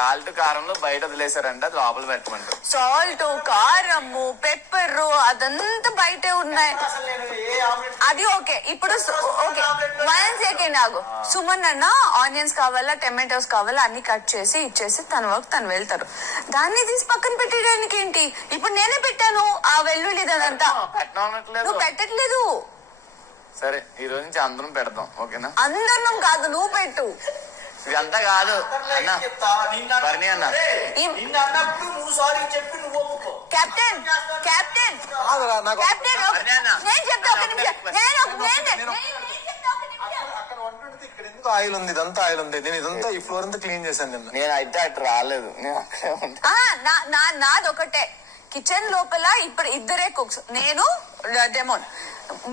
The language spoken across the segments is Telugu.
సాల్ట్ కారంలో బయట వదిలేసారంట, అది లోపల పెట్టమంటారు. సాల్ట్, కారము, పెప్పర్ అదంతా బయటే ఉన్నాయి. అది ఓకే. ఇప్పుడు ఓకే 1 సెకండ్ ఆగు. సుమన్ అన్న ఆనియన్స్ కావాలా, టమాటోస్ కావాలా అన్ని కట్ చేసి ఇచ్చేసి తన వర్క్ తను వెళ్తారు. దాన్ని తీసి పక్కన పెట్టడానికి ఏంటి? ఇప్పుడు నేనే పెట్టాను ఆ వెల్లుల్లి అదంతా. నువ్వు పెట్టట్లేదు. సరే, ఈ రోజు నుంచి అందరం పెడదాం, ఓకేనా? అందరం కాదు, నువ్వు పెట్టు. ఇదంతా కాదు అన్న, బర్నీ అన్న. కెప్టెన్ కెప్టెన్ కెప్టెన్ నేను చెప్తా, ఒక నిమిషం. ఇక్కడ ఎందుకు ఆయిల్ ఉంది? ఇదంతా ఆయిల్ ఉంది. నేను ఇదంతా ఈ ఫ్లోర్ అంతా క్లీన్ చేశాను. నేను అయితే అటు రాలేదు, నేను అక్కడే ఉంటా. నాదొకటే. కిచెన్ లోపల ఇప్పుడు ఇద్దరే కుక్స్, నేను డెమోన్.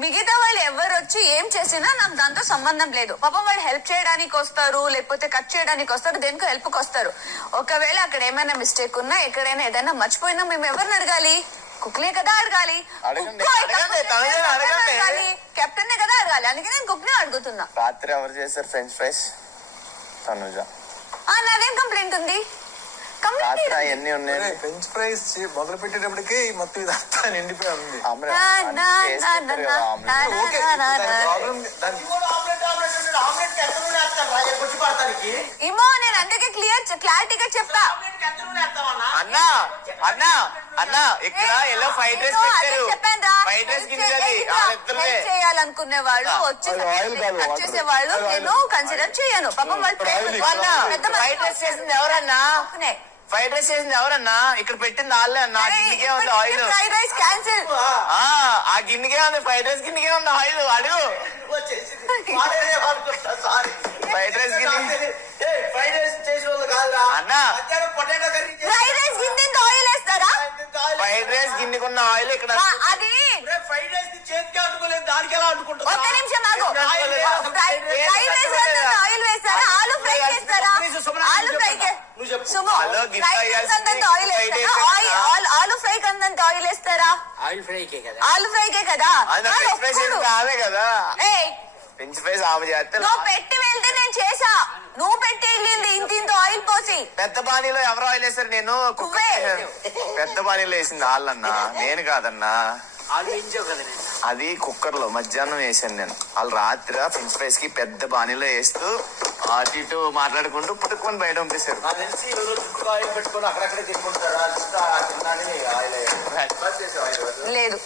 మిగతా వాళ్ళు ఎవరు వచ్చి ఏం చేసినా నాకు దాంతో సంబంధం లేదు. పాపం వాళ్ళు హెల్ప్ చేయడానికి వస్తారు, లేకపోతే కట్ చేయడానికి వస్తారు, దేనికో హెల్ప్ కి వస్తారు. ఒకవేళ అక్కడ ఏమైనా మిస్టేక్ ఉన్నా, ఎక్కడైనా ఏదైనా మర్చిపోయినా మేము ఎవరిని అడగాలి? కుక్నే కదా అడగాలి, కెప్టెన్ కదా అడగాలి. అందుకే నేను కుక్నే అడుగుతున్నా. రాత్రి ఎవరు చేశారు ఫ్రెంచ్ ఫ్రైస్? తనుజ. నాదేం కంప్లైంట్ ఉంది? రాత్రి అవన్నీ ఉన్నాయి. ఫ్రెంచ్ ఫ్రైస్ మొదలు పెట్టేటప్పటికి మొత్తం ఇదంతా నిండిపోయి ఉంది. ఏమో నేను అందుకే క్లారిటీగా చెప్తా. అన్నా అన్నా అన్నా, ఇక్కడ ఎలా ఫ్రైడ్ రైస్ పెట్టారు? ఫ్రైడ్ రైస్ చేయాలనుకునే వాళ్ళు వచ్చి చేసే వాళ్ళు నేను కన్సిడర్ చేయను. పాపం వాళ్ళు ఫ్రైడ్ రైస్ చేసింది ఎవరన్నా? ఫ్రైడ్ రైస్ చేసింది ఎవరన్నా? ఇక్కడ పెట్టింది వాళ్ళే అన్న. గిన్నెకే ఉంది ఆయిల్. Fried rice cancel. ఆ గిన్నెకే ఉంది, ఫ్రైడ్ రైస్ గిన్నెకే ఉంది ఆయిల్. అడుగు. ఫ్రైడ్ రైస్ గిన్నె అన్నా, ఫ్రైడ్ రైస్ గిన్నె ఆయిల్ వేస్తారా? ఫ్రైడ్ రైస్ గిన్నెకున్న ఆయిల్ ఇక్కడ. అది ఫ్రైడ్ రైస్ చేతికి అడ్డుకోలేదు, దానికి ఎలా అడ్డుకుంటారు? ఒక్క నిమిషం ఆగు. ఫ్రైడ్ రైస్ ఆయిల్ వేస్తారా? ఆలు ఫ్రై చేస్తారా? ఆలు ఫ్రైకే ఆలు ఫ్రై కందంత ఆయిల్ వేస్తారా? ఆయిల్ ఫ్రైకే కదా. ఆలు ఫ్రైకే కదా. కాదే కదా ఫ్రెంచ్ ఫ్రైస్ ఆమె చేస్తే. నువ్వు పెట్టి వెళ్తే నేను చేసా, నువ్వు పెట్టి వెళ్ళింది ఇంత ఆయిల్ పోసి. పెద్ద బాణీలో ఎవరు ఆయిల్ వేస్తారు? నేను పెద్ద బాణీలో వేసింది వాళ్ళన్నా, నేను కాదన్నా. అది కుక్కర్ లో మధ్యాహ్నం వేసాను నేను. వాళ్ళు రాత్రి ఫ్రెంచ్ ఫ్రైస్ కి పెద్ద బాణీలో వేస్తూ అటు ఇటు మాట్లాడుకుంటూ పుట్టుకొని బయట పంపిస్తారు. లేదు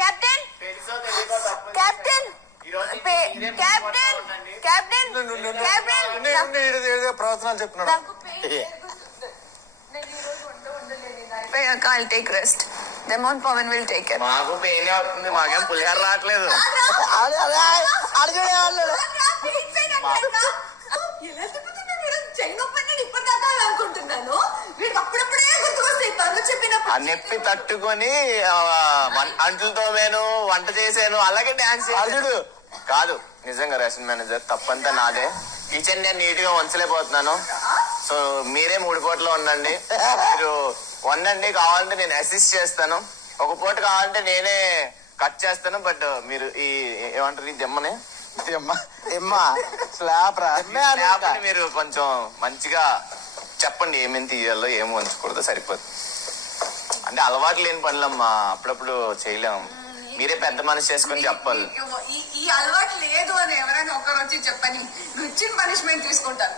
కెప్టెన్ కెప్టెన్ కెప్టెన్ ప్రవచనాలు చెప్తున్నాడు. I'll take rest. Demon Pawan will take it. మాకు పెయిన్ అవుతుంది, మాకేం పులిహార రావట్లేదు. ఆ నొప్పి తట్టుకొని అంట్లతో నేను వంట చేశాను, అలాగే డాన్స్ చేసాడు. కాదు, నిజంగా రెస్టారెంట్ మేనేజర్ తప్పంతా నాదే. కిచెన్ నేను నీట్ గా వంచలేకపోతున్నాను. సో మీరే 3 పూటలో ఉండండి. మీరు వండండి, కావాలంటే నేను అసిస్ట్ చేస్తాను. ఒక పూట కావాలంటే నేనే కట్ చేస్తాను. బట్ మీరు ఈ ఏమంటారు ఈ దెమ్మని స్లాబ్ మీరు కొంచెం మంచిగా చెప్పండి, ఏమేమి తీయాలో ఏమి ఉంచకూడదో సరిపోతుంది. అంటే అలవాటు లేని పనులమ్మా, అప్పుడప్పుడు చేయలేము. మీరే పెద్ద మనసు చేసుకొని చెప్పాలి. ఈ అలవాటు లేదు అని ఎవరైనా ఒకరు వచ్చి చెప్పని నువ్వు ఇచ్చిన పనిష్మెంట్ తీసుకుంటాను.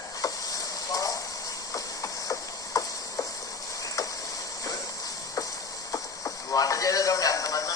వంట చేసేటప్పుడు ఎంతమంది